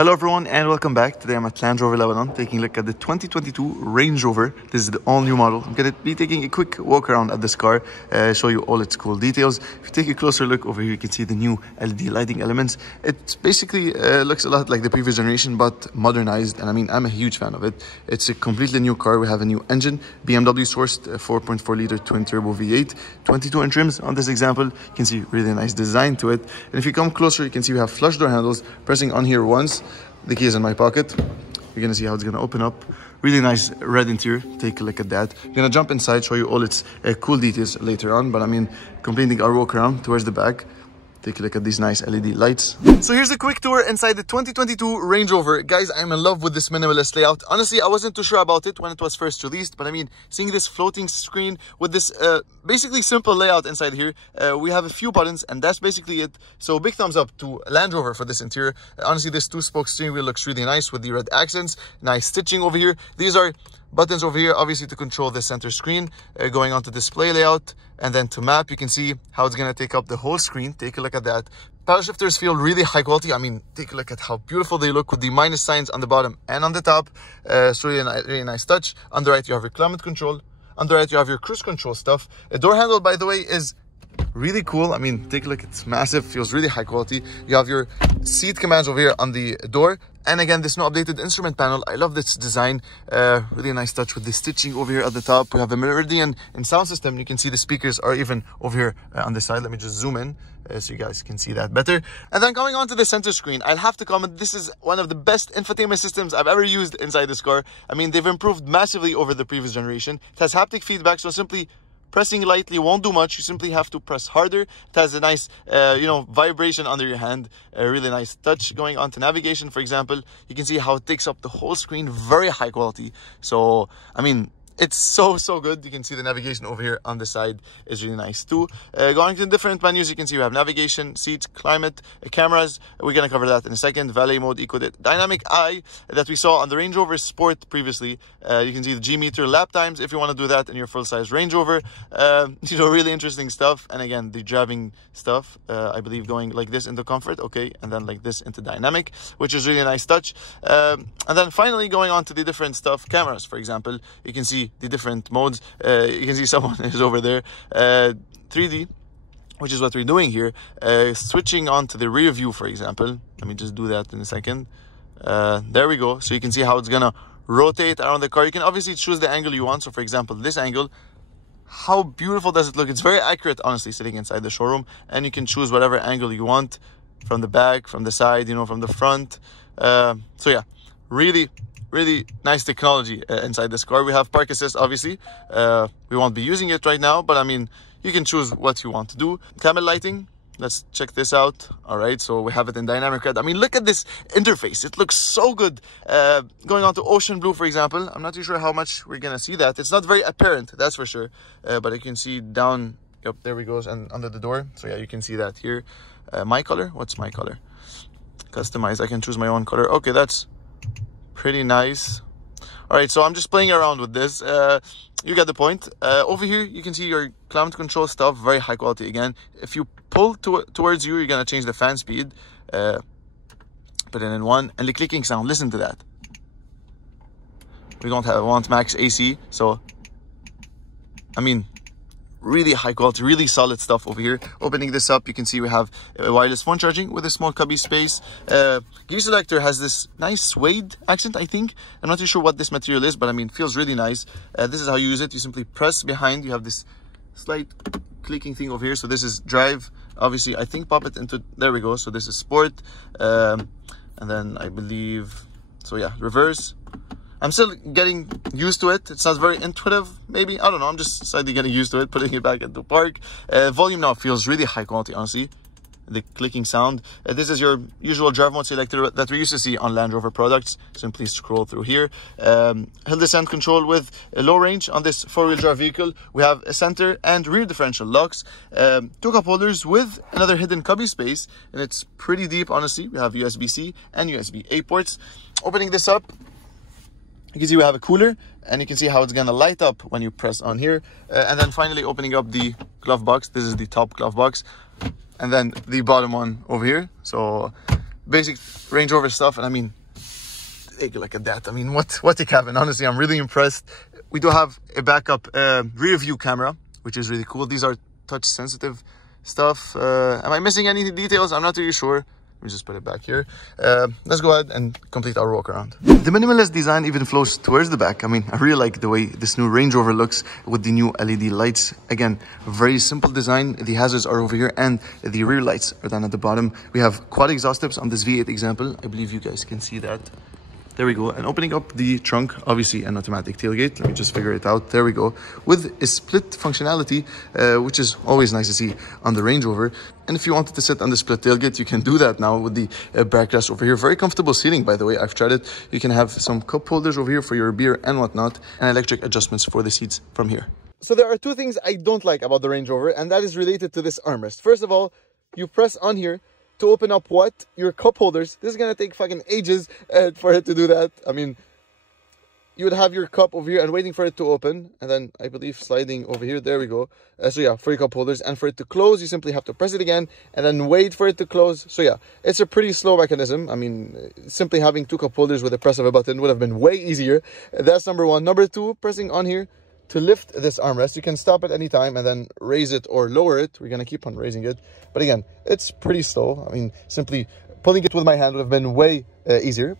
Hello everyone and welcome back. Today I'm at Land Rover Lebanon taking a look at the 2022 Range Rover. This is the all-new model. I'm going to be taking a quick walk around at this car, show you all its cool details. If you take a closer look over here, you can see the new LED lighting elements. It basically looks a lot like the previous generation but modernized, and I mean, I'm a huge fan of it. It's a completely new car. We have a new engine, BMW-sourced 4.4 liter twin-turbo V8, 22-inch rims on this example. You can see really nice design to it. And if you come closer, you can see we have flush door handles. Pressing on here once, the key is in my pocket. You're gonna see how it's gonna open up. Really nice red interior. Take a look at that. I'm gonna jump inside, show you all its cool details later on, but I mean, completing our walk around towards the back. Take a look at these nice LED lights. So here's a quick tour inside the 2022 Range Rover. Guys, I'm in love with this minimalist layout. Honestly, I wasn't too sure about it when it was first released, but I mean, seeing this floating screen with this basically simple layout inside here, we have a few buttons and that's basically it. So big thumbs up to Land Rover for this interior. Honestly, this two-spoke steering wheel looks really nice with the red accents. Nice stitching over here. These are buttons over here, obviously to control the center screen, going on to display layout, and then to map. You can see how it's going to take up the whole screen. Take a look at that. Paddle shifters feel really high quality. I mean, take a look at how beautiful they look with the minus signs on the bottom and on the top. It's really nice touch. On the right, you have your climate control. On the right, you have your cruise control stuff. A door handle, by the way, is really cool. I mean, take a look, it's massive, feels really high quality. You have your seat commands over here on the door, and again, this new updated instrument panel. I love this design. Really nice touch with the stitching over here at the top. We have a Meridian and sound system. You can see the speakers are even over here on the side. Let me just zoom in so you guys can see that better. And then going on to the center screen, I'll have to comment, this is one of the best infotainment systems I've ever used inside this car. I mean, they've improved massively over the previous generation. It has haptic feedback, so simply pressing lightly won't do much. You simply have to press harder. It has a nice, vibration under your hand. A really nice touch. Going on to navigation, for example, you can see how it takes up the whole screen. Very high quality. So, I mean, it's so good. You can see the navigation over here on the side is really nice too. Going to different menus, you can see we have navigation, seats, climate, cameras. We're going to cover that in a second. Valet mode, eco, dynamic eye that we saw on the Range Rover Sport previously. You can see the G meter, lap times if you want to do that in your full-size Range Rover. Really interesting stuff. And again, the driving stuff, I believe going like this into comfort, okay, and then like this into dynamic, which is really nice touch. And then finally going on to the different stuff, cameras, for example, you can see the different modes. You can see someone is over there. 3D, which is what we're doing here. Switching on to the rear view, for example. Let me just do that in a second. There we go. So you can see how it's gonna rotate around the car. You can obviously choose the angle you want. So for example, this angle, how beautiful does it look? It's very accurate, honestly, sitting inside the showroom, and you can choose whatever angle you want, from the back, from the side, from the front. So yeah, really nice technology inside this car. We have park assist, obviously. We won't be using it right now, but I mean, you can choose what you want to do. Camel lighting, let's check this out. All right, so we have it in dynamic red. I mean, look at this interface. It looks so good. Going on to ocean blue, for example. I'm not too sure how much we're gonna see that. It's not very apparent, that's for sure. But you can see down, yep, there we go, and under the door. So yeah, you can see that here. My color, what's my color? Customize, I can choose my own color. Okay, that's pretty nice. All right, so I'm just playing around with this. You get the point. Over here, you can see your climate control stuff. Very high quality again. If you pull towards you, you're gonna change the fan speed. Put it in 1, and the clicking sound. Listen to that. We don't want max AC, so I mean, really high quality, really solid stuff over here. Opening this up, you can see we have wireless phone charging with a small cubby space. Gear selector has this nice suede accent, I think. I'm not too sure what this material is, but I mean, feels really nice. This is how you use it. You simply press behind. You have this slight clicking thing over here. So this is drive. Obviously, I think pop it into, there we go. So this is sport. And then I believe, so yeah, reverse. I'm still getting used to it. It's not very intuitive, maybe. I don't know. I'm just slightly getting used to it, putting it back into park. Volume now feels really high quality, honestly. The clicking sound. This is your usual drive mode selector that we used to see on Land Rover products. Simply scroll through here. Hill descent control with a low range on this four-wheel drive vehicle. We have a center and rear differential locks. 2 cup holders with another hidden cubby space. And it's pretty deep, honestly. We have USB-C and USB-A ports. Opening this up, you can see we have a cooler, and you can see how it's gonna light up when you press on here. And then finally opening up the glove box. This is the top glove box, and then the bottom one over here. So basic Range Rover stuff. And I mean, take a look at that. I mean, what a cabin. Honestly, I'm really impressed. We do have a backup rear view camera, which is really cool. These are touch sensitive stuff. Am I missing any details? I'm not really sure. Let me just put it back here. Let's go ahead and complete our walk around. The minimalist design even flows towards the back. I mean, I really like the way this new Range Rover looks with the new LED lights. Again, very simple design. The hazards are over here and the rear lights are down at the bottom. We have quad exhaust tips on this V8 example. I believe you guys can see that. There we go. And opening up the trunk, obviously an automatic tailgate. Let me just figure it out. There we go. With a split functionality, which is always nice to see on the Range Rover. And if you wanted to sit on the split tailgate, you can do that now with the backrest over here. Very comfortable seating, by the way. I've tried it. You can have some cup holders over here for your beer and whatnot, and electric adjustments for the seats from here. So there are two things I don't like about the Range Rover, and that is related to this armrest. First of all, you press on here to open up what? Your cup holders. This is gonna take fucking ages for it to do that. I mean, you would have your cup over here and waiting for it to open, and then I believe sliding over here. There we go. So yeah, for your cup holders, and for it to close, you simply have to press it again and then wait for it to close. So yeah, it's a pretty slow mechanism. I mean, simply having two cup holders with a press of a button would have been way easier. That's number one. Number two, pressing on here to lift this armrest. You can stop at any time and then raise it or lower it. We're gonna keep on raising it, but again, it's pretty slow. I mean, simply pulling it with my hand would have been way easier.